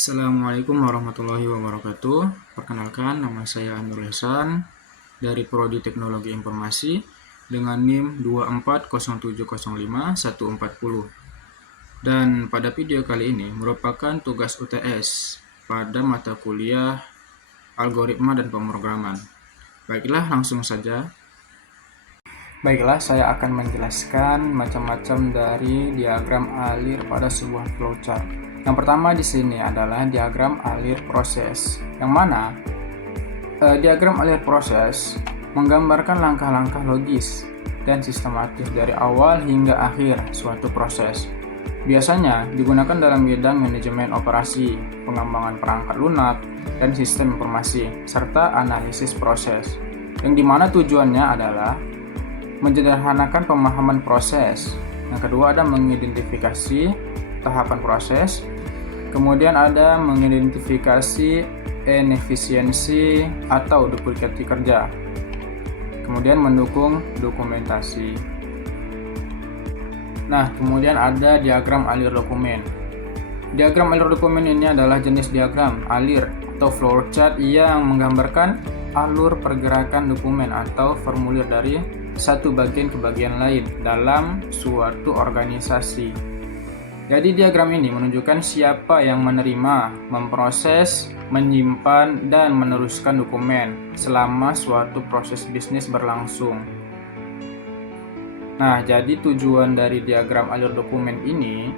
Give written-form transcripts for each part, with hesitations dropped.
Assalamualaikum warahmatullahi wabarakatuh. Perkenalkan, nama saya Anur Ihsan dari Prodi Teknologi Informasi dengan NIM 2407051440. Dan pada video kali ini merupakan tugas UTS pada mata kuliah Algoritma dan Pemrograman. Baiklah, langsung saja. Baiklah, saya akan menjelaskan macam-macam dari diagram alir pada sebuah flowchart. Yang pertama di sini adalah diagram alir proses, yang mana diagram alir proses menggambarkan langkah-langkah logis dan sistematis dari awal hingga akhir suatu proses. Biasanya digunakan dalam bidang manajemen operasi, pengembangan perangkat lunak, dan sistem informasi, serta analisis proses, yang dimana tujuannya adalah menyederhanakan pemahaman proses. Yang kedua ada mengidentifikasi tahapan proses, kemudian ada mengidentifikasi inefisiensi atau duplikasi kerja, kemudian mendukung dokumentasi. Nah, kemudian ada diagram alir dokumen. Diagram alir dokumen ini adalah jenis diagram alir atau flowchart yang menggambarkan alur pergerakan dokumen atau formulir dari satu bagian ke bagian lain dalam suatu organisasi. Jadi diagram ini menunjukkan siapa yang menerima, memproses, menyimpan, dan meneruskan dokumen selama suatu proses bisnis berlangsung. Nah, jadi tujuan dari diagram alur dokumen ini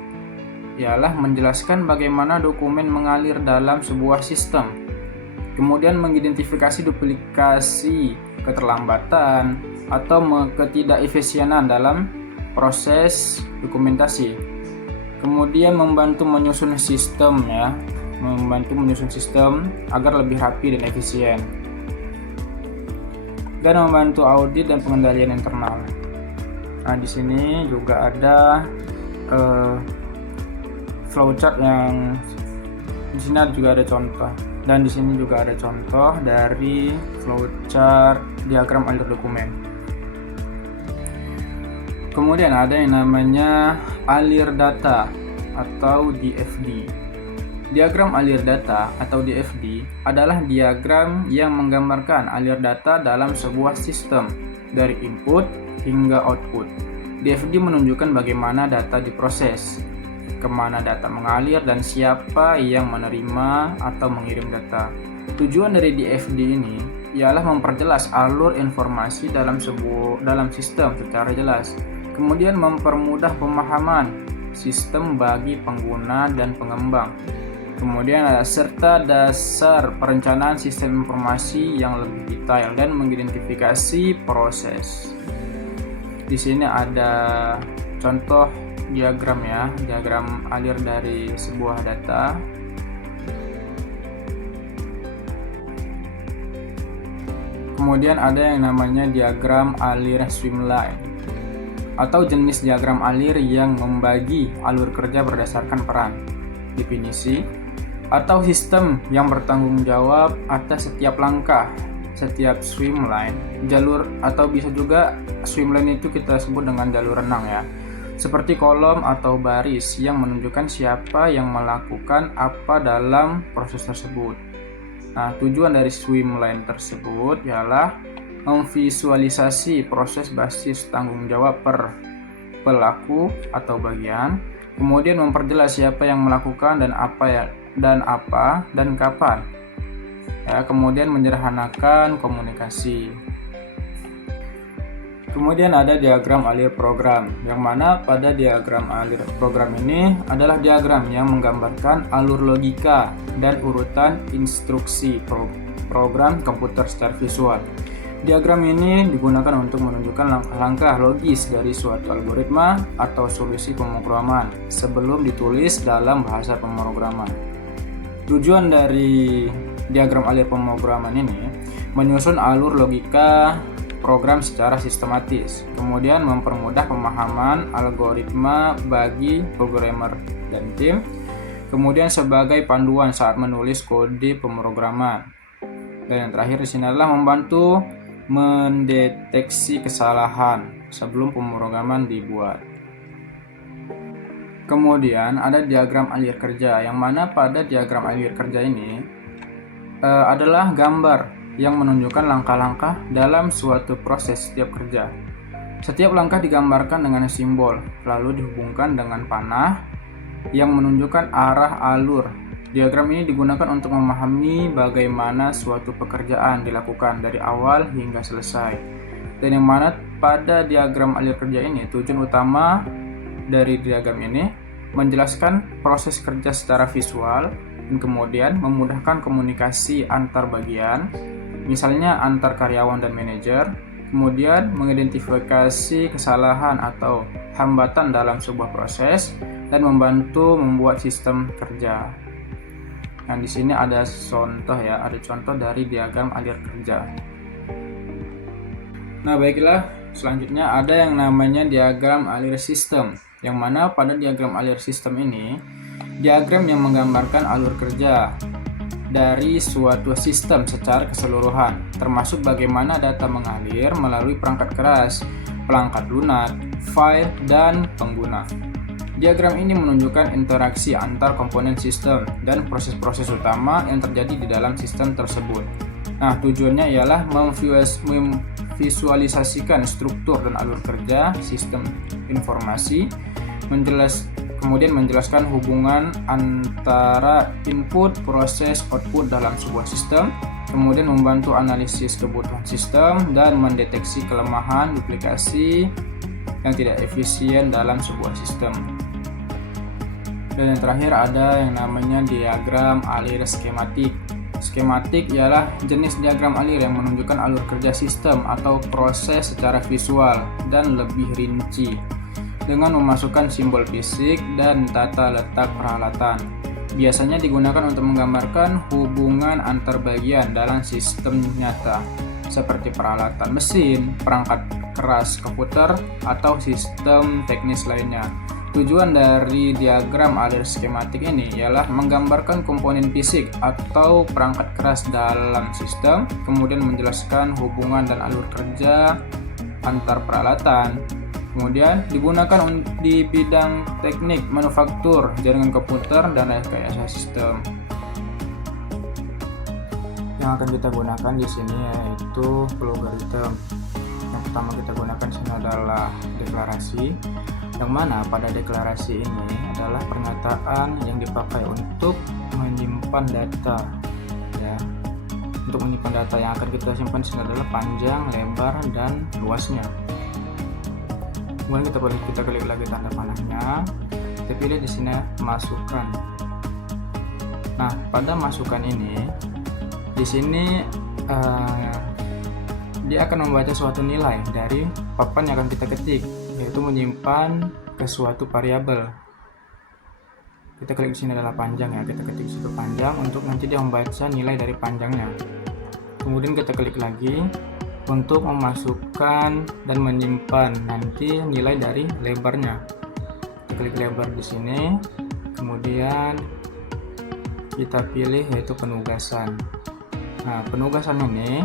ialah menjelaskan bagaimana dokumen mengalir dalam sebuah sistem, kemudian mengidentifikasi duplikasi, keterlambatan, atau ketidakefisienan dalam proses dokumentasi. Kemudian membantu menyusun sistem agar lebih rapi dan efisien, dan membantu audit dan pengendalian internal. Nah, di sini juga ada flowchart yang di sini juga ada contoh, dan di sini juga ada contoh dari flowchart diagram alir dokumen. Kemudian ada yang namanya alir data atau DFD. Diagram alir data atau DFD adalah diagram yang menggambarkan alir data dalam sebuah sistem dari input hingga output. DFD menunjukkan bagaimana data diproses, kemana data mengalir, dan siapa yang menerima atau mengirim data. Tujuan dari DFD ini ialah memperjelas alur informasi dalam sistem secara jelas, kemudian mempermudah pemahaman sistem bagi pengguna dan pengembang. Kemudian ada serta dasar perencanaan sistem informasi yang lebih detail dan mengidentifikasi proses. Di sini ada contoh diagram diagram alir dari sebuah data. Kemudian ada yang namanya diagram alir streamline atau jenis diagram alir yang membagi alur kerja berdasarkan peran, definisi, atau sistem yang bertanggung jawab atas setiap langkah, setiap streamline, jalur, atau bisa juga streamline itu kita sebut dengan jalur renang seperti kolom atau baris yang menunjukkan siapa yang melakukan apa dalam proses tersebut. Nah, tujuan dari streamline tersebut ialah memvisualisasi proses basis tanggung jawab per pelaku atau bagian, kemudian memperjelas siapa yang melakukan dan apa dan kapan. Kemudian menyederhanakan komunikasi. Kemudian ada diagram alir program, yang mana pada diagram alir program ini adalah diagram yang menggambarkan alur logika dan urutan instruksi program komputer secara visual. Diagram ini digunakan untuk menunjukkan langkah-langkah logis dari suatu algoritma atau solusi pemrograman sebelum ditulis dalam bahasa pemrograman. Tujuan dari diagram alir pemrograman ini menyusun alur logika program secara sistematis, kemudian mempermudah pemahaman algoritma bagi programmer dan tim, kemudian sebagai panduan saat menulis kode pemrograman. Dan yang terakhir di sini adalah membantu mendeteksi kesalahan sebelum pemrograman dibuat. Kemudian ada diagram alir kerja, yang mana pada diagram alir kerja ini adalah gambar yang menunjukkan langkah-langkah dalam suatu proses setiap kerja. Setiap langkah digambarkan dengan simbol, lalu dihubungkan dengan panah yang menunjukkan arah alur. Diagram ini digunakan untuk memahami bagaimana suatu pekerjaan dilakukan dari awal hingga selesai. Dan yang mana pada diagram alir kerja ini, tujuan utama dari diagram ini menjelaskan proses kerja secara visual dan kemudian memudahkan komunikasi antar bagian, misalnya antar karyawan dan manajer, kemudian mengidentifikasi kesalahan atau hambatan dalam sebuah proses dan membantu membuat sistem kerja. Nah, di sini ada contoh ya, ada contoh dari diagram alir kerja. Nah, baiklah, selanjutnya ada yang namanya diagram alir sistem, yang mana pada diagram alir sistem ini, diagram yang menggambarkan alur kerja dari suatu sistem secara keseluruhan, termasuk bagaimana data mengalir melalui perangkat keras, perangkat lunak, file, dan pengguna. Diagram ini menunjukkan interaksi antar komponen sistem dan proses-proses utama yang terjadi di dalam sistem tersebut. Nah, tujuannya ialah memvisualisasikan struktur dan alur kerja sistem informasi, kemudian menjelaskan hubungan antara input, proses, output dalam sebuah sistem, kemudian membantu analisis kebutuhan sistem dan mendeteksi kelemahan, duplikasi yang tidak efisien dalam sebuah sistem. Dan yang terakhir ada yang namanya diagram alir skematik. Skematik ialah jenis diagram alir yang menunjukkan alur kerja sistem atau proses secara visual dan lebih rinci, dengan memasukkan simbol fisik dan tata letak peralatan. Biasanya digunakan untuk menggambarkan hubungan antar bagian dalam sistem nyata, seperti peralatan mesin, perangkat keras komputer, atau sistem teknis lainnya. Tujuan dari diagram alir skematik ini ialah menggambarkan komponen fisik atau perangkat keras dalam sistem, kemudian menjelaskan hubungan dan alur kerja antar peralatan. Kemudian digunakan di bidang teknik, manufaktur, jaringan komputer, dan rekayasa sistem. Yang akan kita gunakan di sini yaitu logaritma. Yang pertama kita gunakan sini adalah deklarasi, yang mana pada deklarasi ini adalah pernyataan yang dipakai untuk menyimpan data. Ya, untuk menyimpan data yang akan kita simpan di sini adalah panjang, lebar, dan luasnya. Kemudian kita klik lagi tanda panahnya, kita pilih di sini masukkan. Nah, pada masukkan ini, di sini dia akan membaca suatu nilai dari papan yang akan kita ketik, yaitu menyimpan ke suatu variabel. Kita klik di sini adalah panjang ya, kita ketik di situ panjang untuk nanti dia membaca nilai dari panjangnya. Kemudian kita klik lagi untuk memasukkan dan menyimpan nanti nilai dari lebarnya. Kita klik lebar di sini, kemudian kita pilih yaitu penugasan. Nah, penugasan ini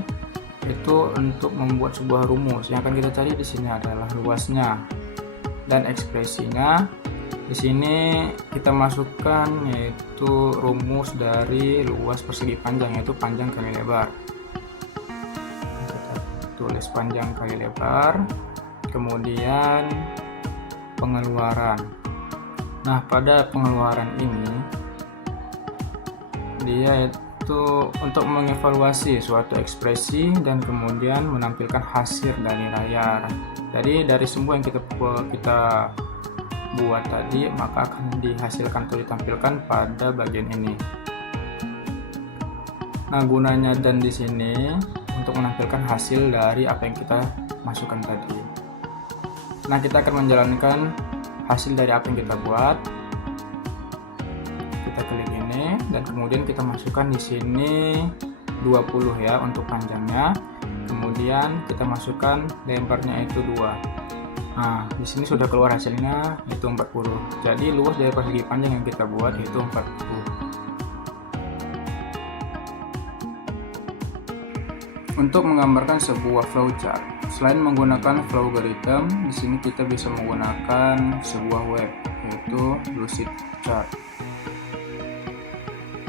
itu untuk membuat sebuah rumus. Yang akan kita cari di sini adalah luasnya dan ekspresinya. Di sini kita masukkan yaitu rumus dari luas persegi panjang, yaitu panjang kali lebar. Tulis panjang kali lebar, kemudian pengeluaran. Nah, pada pengeluaran ini dia itu untuk mengevaluasi suatu ekspresi dan kemudian menampilkan hasil dari layar. Jadi dari semua yang kita buat tadi, maka akan dihasilkan atau ditampilkan pada bagian ini. Nah, gunanya dan di sini untuk menampilkan hasil dari apa yang kita masukkan tadi. Nah, kita akan menjalankan hasil dari apa yang kita buat. Kita klik ini dan kemudian kita masukkan di sini 20 ya untuk panjangnya. Kemudian kita masukkan lebarnya itu 2. Nah, di sini sudah keluar hasilnya itu 40. Jadi luas dari persegi panjang yang kita buat itu 40. Untuk menggambarkan sebuah flowchart, selain menggunakan flowgorithm, di sini kita bisa menggunakan sebuah web, yaitu lucid chart.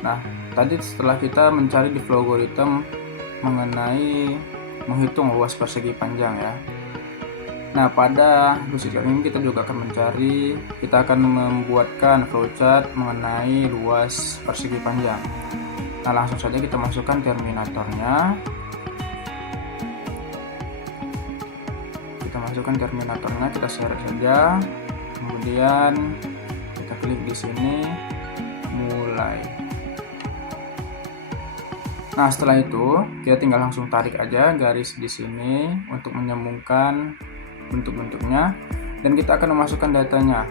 Nah, tadi setelah kita mencari di flow algorithm mengenai menghitung luas persegi panjang ya. Nah, pada lucid chart ini kita juga akan kita akan membuatkan flowchart mengenai luas persegi panjang. Nah, langsung saja kita masukkan terminatornya. Kita share saja. Kemudian kita klik di sini, mulai. Nah, setelah itu kita tinggal langsung tarik aja garis di sini untuk menyambungkan bentuk-bentuknya, dan kita akan memasukkan datanya.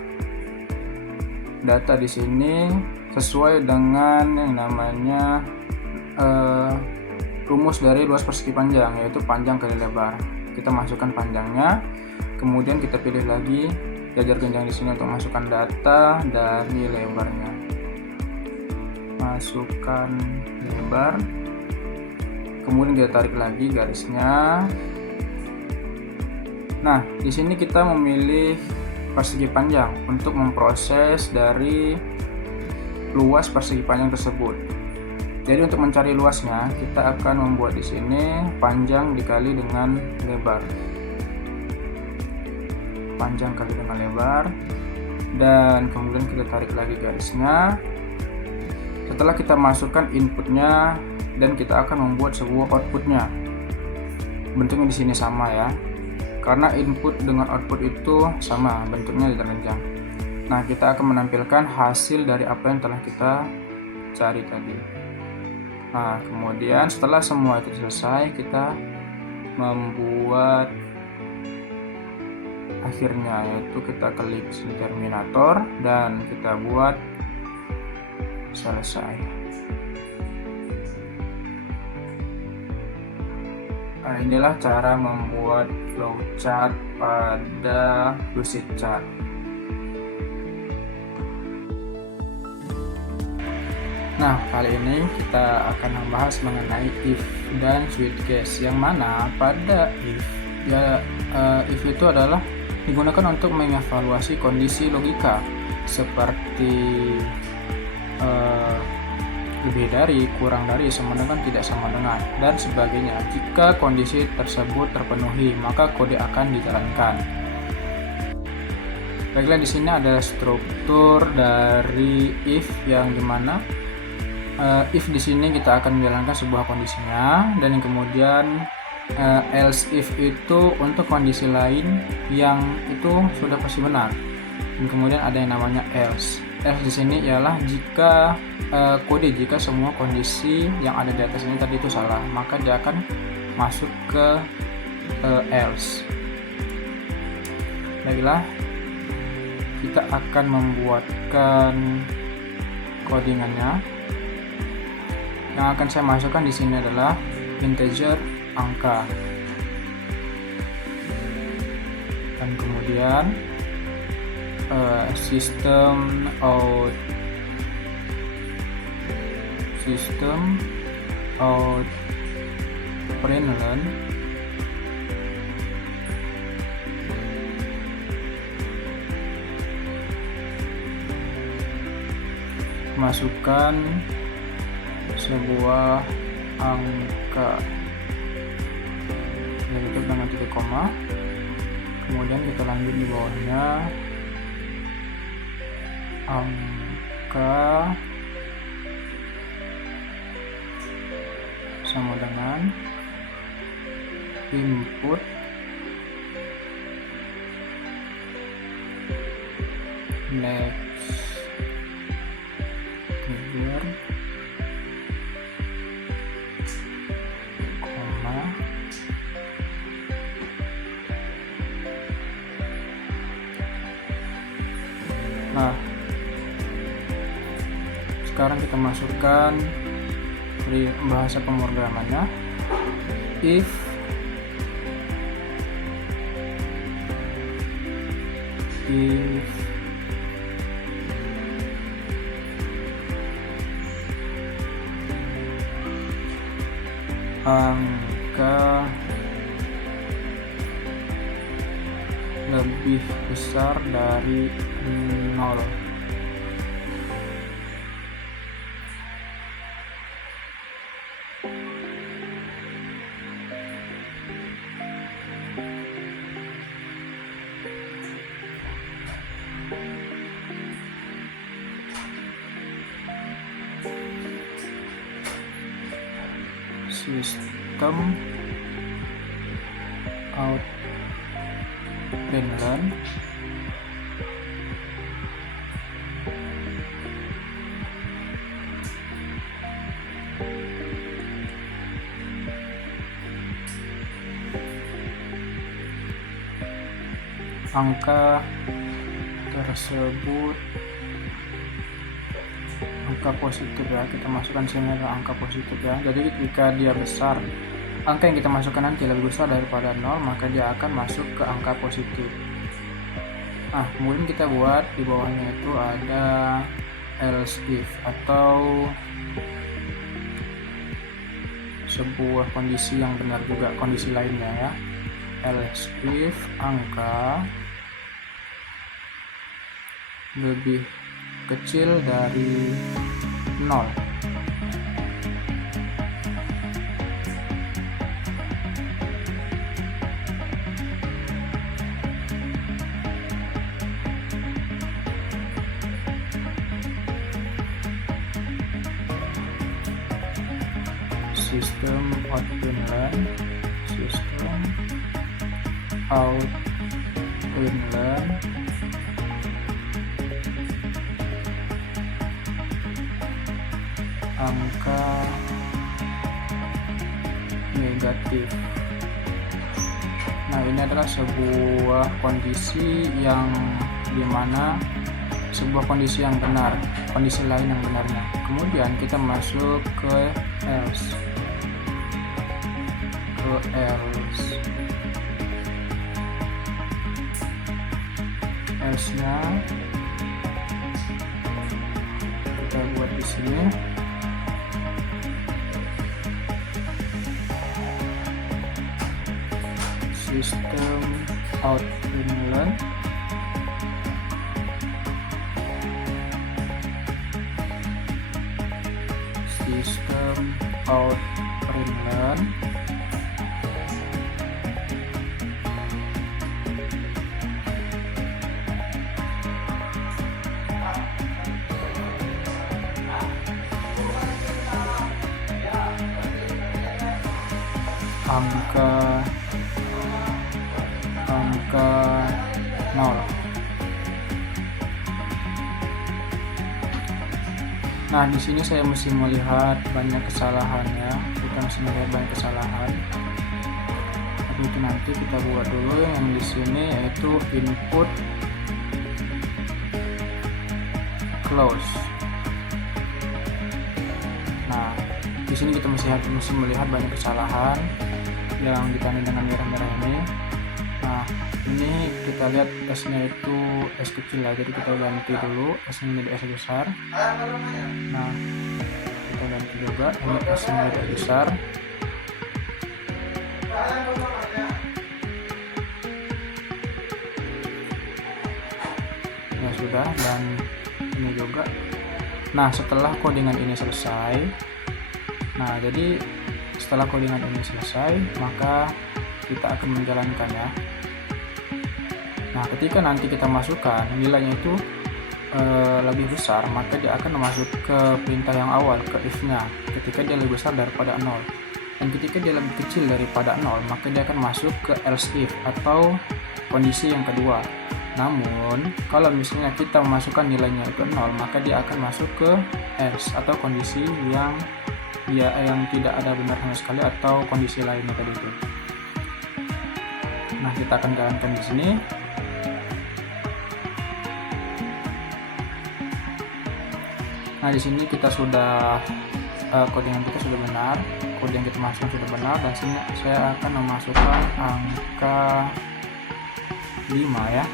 Data di sini sesuai dengan yang namanya rumus dari luas persegi panjang, yaitu panjang kali lebar. Kita masukkan panjangnya, kemudian kita pilih lagi jajar genjang di sini untuk masukkan data dari lebarnya. Masukkan lebar, kemudian kita tarik lagi garisnya. Nah, di sini kita memilih persegi panjang untuk memproses dari luas persegi panjang tersebut. Jadi untuk mencari luasnya, kita akan membuat di sini panjang dikali dengan lebar. Panjang kali dengan lebar, dan kemudian kita tarik lagi garisnya. Setelah kita masukkan inputnya, dan kita akan membuat sebuah outputnya. Bentuknya di sini sama ya, karena input dengan output itu sama bentuknya jajar genjang. Nah, kita akan menampilkan hasil dari apa yang telah kita cari tadi. Nah, kemudian setelah semua itu selesai, kita membuat akhirnya, yaitu kita klik di terminator dan kita buat selesai. Nah, inilah cara membuat flowchart pada lucid chart. Nah, kali ini kita akan membahas mengenai if dan switch case, yang mana pada if itu adalah digunakan untuk mengevaluasi kondisi logika seperti lebih dari, kurang dari, sama dengan, tidak sama dengan, dan sebagainya. Jika kondisi tersebut terpenuhi, maka kode akan dijalankan. Baiklah, di sini ada struktur dari if, yang dimana if di sini kita akan menjalankan sebuah kondisinya, dan yang kemudian else if itu untuk kondisi lain yang itu sudah pasti benar, dan kemudian ada yang namanya else. Else di sini ialah jika jika semua kondisi yang ada di atas ini tadi itu salah, maka dia akan masuk ke else. Baiklah, kita akan membuatkan codingannya. Yang akan saya masukkan di sini adalah integer, angka, dan kemudian system out println masukkan sebuah angka, ditutup dengan titik koma, kemudian kita lanjut di bawahnya angka sama dengan input next trigger koma Nah, sekarang kita masukkan di bahasa pemrogramannya. If angka lebih besar dari 0. Sistem out println angka tersebut angka positif ya, kita masukkan sini adalah angka positif ya. Jadi jika dia besar, angka yang kita masukkan nanti lebih besar daripada 0, maka dia akan masuk ke angka positif. Nah, kemudian kita buat di bawahnya itu ada else if atau sebuah kondisi yang benar juga, kondisi lainnya ya. Else if angka lebih kecil dari 0. Sistem out println angka negatif. Nah, ini adalah sebuah kondisi yang dimana sebuah kondisi yang benar, kondisi lain yang benarnya. Kemudian kita masuk ke else. Else-nya kita buat di sini. Sistem out println angka 0. Nah, di sini saya mesti melihat banyak kesalahan ya. Kita mesti melihat banyak kesalahan. Tapi itu nanti kita buat dulu yang di sini, yaitu input close. Nah, di sini kita mesti melihat banyak kesalahan yang ditandai dengan merah-merah ini. Nah, ini kita lihat S-nya itu S kecil ya, jadi kita ganti dulu S-nya menjadi S besar. Nah, kita ganti juga ini S-nya menjadi S besar. Ya sudah, dan ini juga. Nah, setelah codingan ini selesai, nah jadi setelah codingan ini selesai, maka kita akan menjalankannya. Nah, ketika nanti kita masukkan nilainya itu lebih besar, maka dia akan masuk ke perintah yang awal, ke if-nya, ketika dia lebih besar daripada 0. Dan ketika dia lebih kecil daripada 0, maka dia akan masuk ke else if atau kondisi yang kedua. Namun, kalau misalnya kita memasukkan nilainya itu 0, maka dia akan masuk ke else atau kondisi yang tidak ada benar sama sekali atau kondisi lainnya tadi itu. Nah, kita akan jalankan di sini. Nah, di sini kita sudah codingan kita sudah benar, kode yang kita masukkan sudah benar, dan sini saya akan memasukkan angka 5 ya.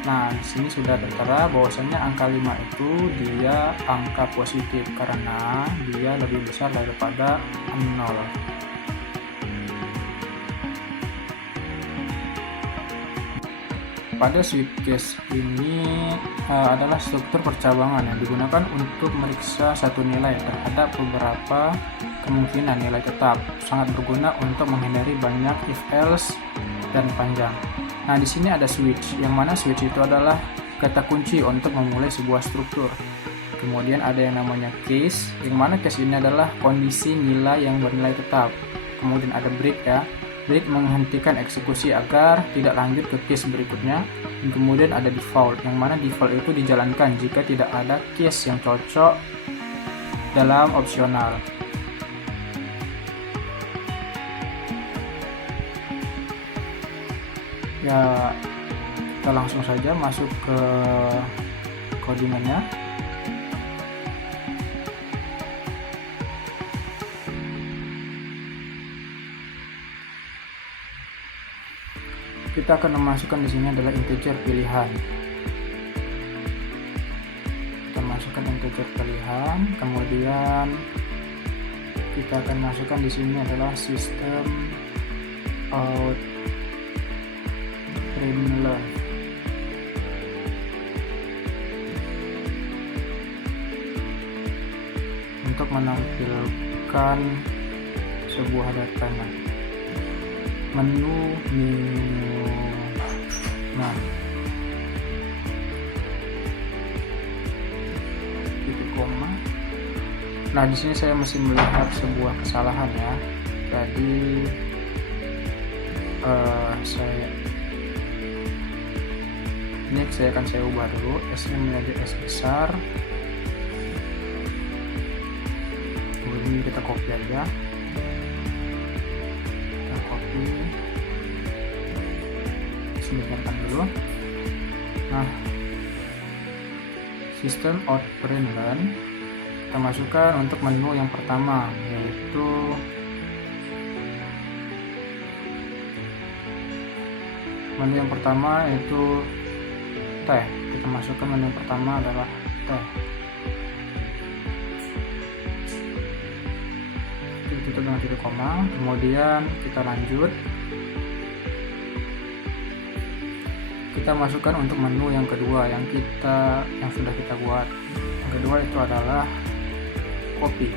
Nah, di sini sudah tertera bahwasanya angka 5 itu dia angka positif karena dia lebih besar daripada 0. pada switch case ini adalah struktur percabangan yang digunakan untuk meriksa satu nilai terhadap beberapa kemungkinan nilai tetap. Sangat berguna untuk menghindari banyak if else dan panjang. Nah, di sini ada switch, yang mana switch itu adalah kata kunci untuk memulai sebuah struktur. Kemudian ada yang namanya case, yang mana case ini adalah kondisi nilai yang bernilai tetap. Kemudian ada break ya. Break menghentikan eksekusi agar tidak lanjut ke case berikutnya. Dan kemudian ada default, yang mana default itu dijalankan jika tidak ada case yang cocok dalam opsional. Ya, kita langsung saja masuk ke codingannya. Kita akan memasukkan di sini adalah integer pilihan. Kita masukkan integer pilihan, kemudian kita akan masukkan di sini adalah system out println. Untuk menampilkan sebuah data menu. Nah, titik koma. Nah, di sini saya mesti melihat sebuah kesalahan ya. Jadi saya akan ubah dulu S-nya menjadi S besar. Kemudian kita copy aja. Biarkan dulu. Nah, sistem out println kita masukkan untuk menu yang pertama, yaitu teh. Kita masukkan menu yang pertama adalah teh. Ditutup dengan titik koma. Kemudian kita lanjut. Kita masukkan untuk menu yang kedua yang sudah kita buat. Yang kedua itu adalah copy.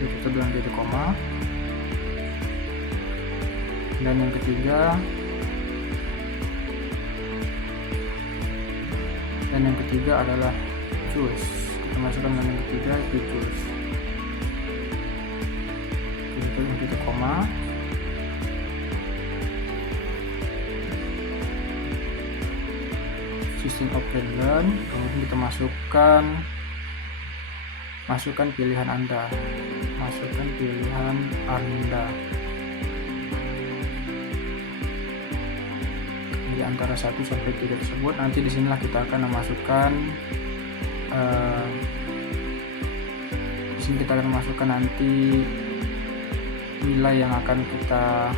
Ditutup dengan titik koma. Dan yang ketiga adalah choose. Kita masukkan menu yang ketiga itu choose. Ditutup dengan titik koma. System of println, kemudian kita masukkan pilihan Anda. Jadi antara 1 sampai 3 tersebut. Nanti disinilah kita akan memasukkan nanti nilai yang akan kita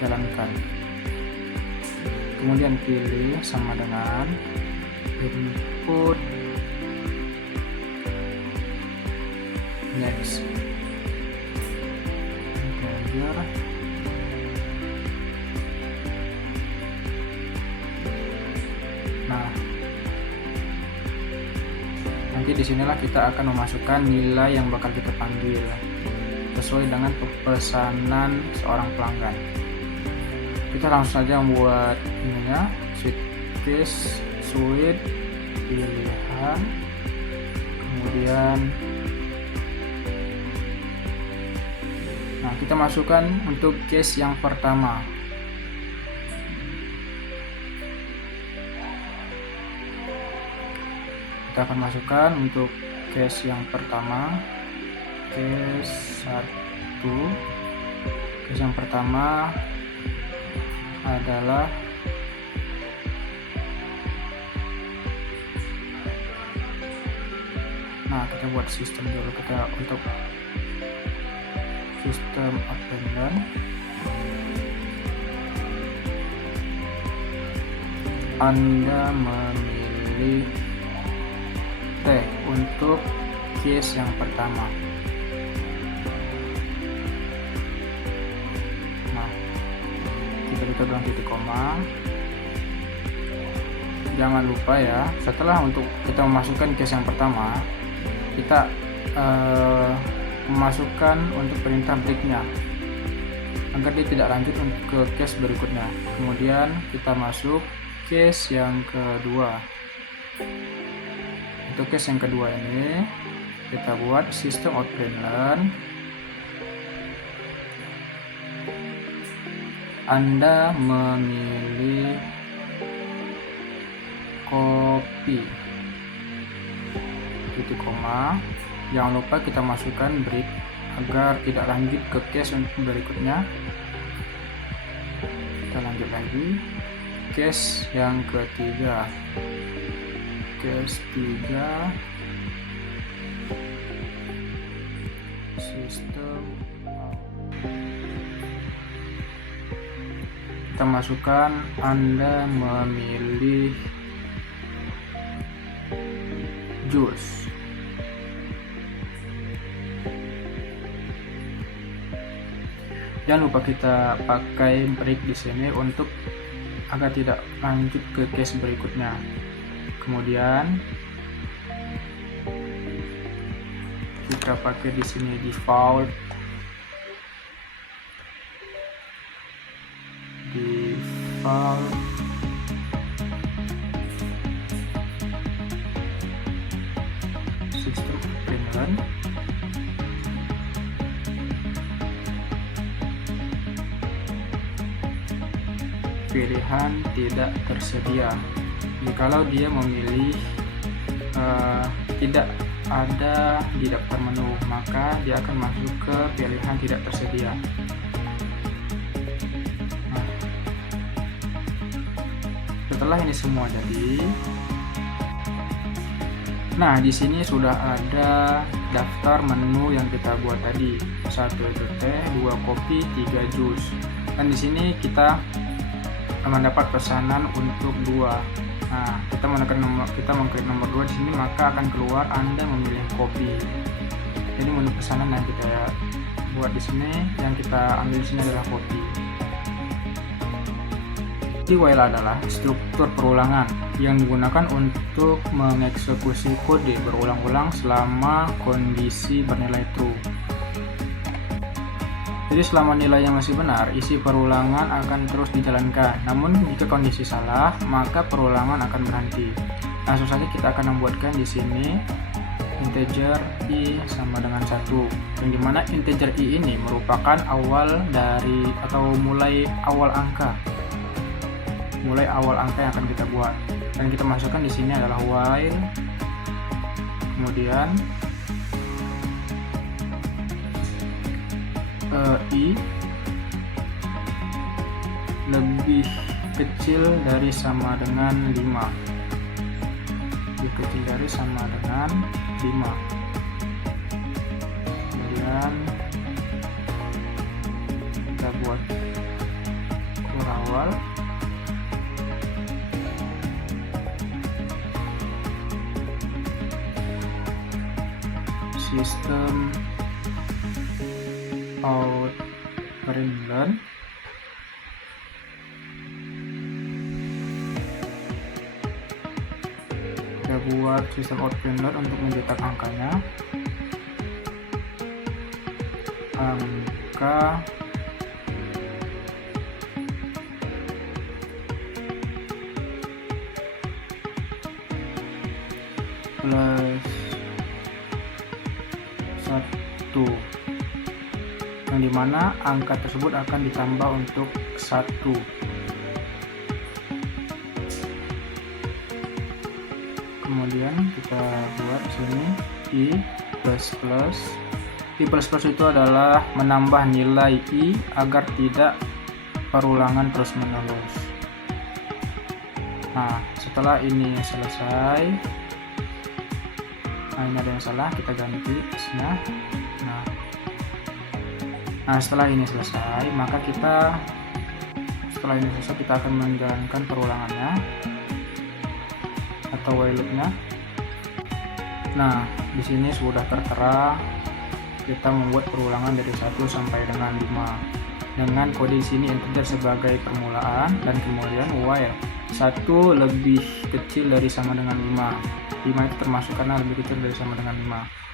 jalankan. Kemudian pilih sama dengan input next integer. Nah, nanti disinilah kita akan memasukkan nilai yang bakal kita panggil sesuai dengan pesanan seorang pelanggan. Kita langsung saja membuat ininya, switch pilihan, kemudian kita masukkan untuk case yang pertama. Kita akan masukkan untuk case yang pertama, case 1. Case yang pertama adalah kita buat sistem dulu. Kita untuk sistem appendant Anda memilih T untuk case yang pertama. kita bilang titik koma. Jangan lupa ya, setelah untuk kita memasukkan case yang pertama, kita memasukkan untuk perintah breaknya agar dia tidak lanjut untuk ke case berikutnya. Kemudian kita masuk case yang kedua. Untuk case yang kedua ini kita buat system out learn. Anda memilih copy titik koma. Jangan lupa kita masukkan break agar tidak lanjut ke case untuk berikutnya. Kita lanjut lagi case yang ketiga. Case 3 sistem. Kita masukkan Anda memilih jus. Jangan lupa kita pakai break di sini untuk agar tidak lanjut ke case berikutnya. Kemudian kita pakai di sini default sistem pilihan. Pilihan tidak tersedia. Jikalau dia memilih tidak ada di daftar menu, maka dia akan masuk ke pilihan tidak tersedia. Setelah ini semua jadi, nah di sini sudah ada daftar menu yang kita buat tadi. 1 itu teh, 2 kopi, 3 jus. Dan di sini kita mendapat pesanan untuk 2. Nah, kita mengklik nomor 2 di sini, maka akan keluar Anda memilih kopi. Jadi menu pesanan yang kita buat di sini, yang kita ambil di sini adalah kopi. While adalah struktur perulangan yang digunakan untuk mengeksekusi kode berulang-ulang selama kondisi bernilai true. Jadi selama nilainya masih benar, isi perulangan akan terus dijalankan. Namun jika kondisi salah, maka perulangan akan berhenti. Langsung saja kita akan membuatkan di sini integer i sama dengan 1, yang dimana integer i ini merupakan awal dari atau mulai awal angka yang akan kita buat, dan kita masukkan di sini adalah while, kemudian i lebih kecil dari sama dengan 5, lebih kecil dari sama dengan 5. Kemudian kita buat awal. Sistem out learn. Kita buat sistem out learn untuk mencetak angkanya. Angka plus 1, yang dimana angka tersebut akan ditambah untuk 1. Kemudian kita buat sini i plus plus. I plus plus itu adalah menambah nilai i agar tidak perulangan terus menerus. Nah, setelah ini selesai, ini ada yang salah, kita ganti isinya. Nah, setelah ini selesai, maka kita akan menjalankan perulangannya atau while loop-nya. Nah, di sini sudah tertera kita membuat perulangan dari 1 sampai dengan 5. dengan kode di sini integer sebagai permulaan, dan kemudian while 1 lebih kecil dari sama dengan 5. 5 itu termasuk karena lebih kecil dari sama dengan 5.